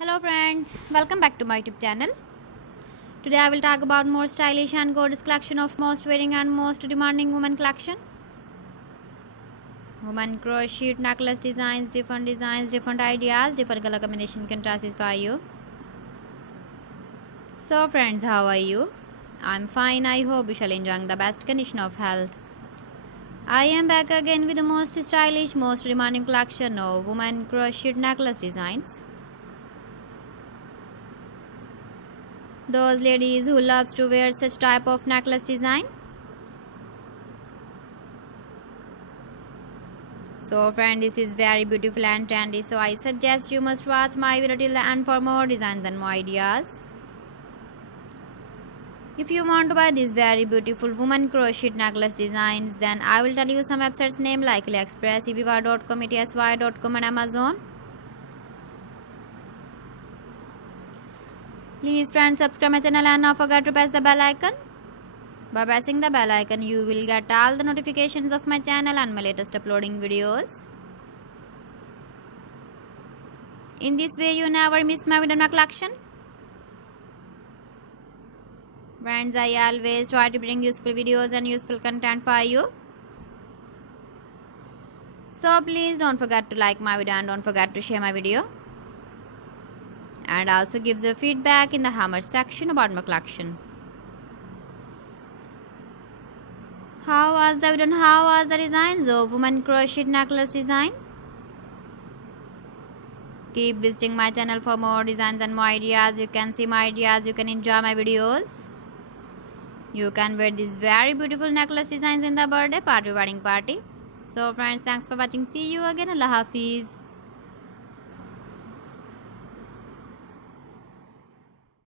Hello friends, welcome back to my YouTube channel. Today I will talk about more stylish and gorgeous collection of most wearing and most demanding women collection. Women crochet necklace designs, different ideas, different color combination can satisfy you. So friends, how are you? I'm fine. I hope you shall enjoy the best condition of health. I am back again with the most stylish, most demanding collection of women crochet necklace designs. Those ladies who loves to wear such type of necklace design. So friend, this is very beautiful and trendy, so I suggest you must watch my video till the end for more designs and more ideas. If you want to buy these very beautiful woman crochet necklace designs, then I will tell you some websites name like AliExpress, ebiva.com, etsy.com and Amazon. Please friends, subscribe my channel and not forget to press the bell icon. By pressing the bell icon, you will get all the notifications of my channel and my latest uploading videos. In this way, you never miss my video collection. Friends, I always try to bring useful videos and useful content for you. So please don't forget to like my video and don't forget to share my video. And also give the feedback in the comment section about my collection. How was the video and how was the designs of women crochet necklace design? Keep visiting my channel for more designs and more ideas. You can see my ideas, you can enjoy my videos. You can wear these very beautiful necklace designs in the birthday party, wedding party. So friends, thanks for watching. See you again. Allah Hafiz.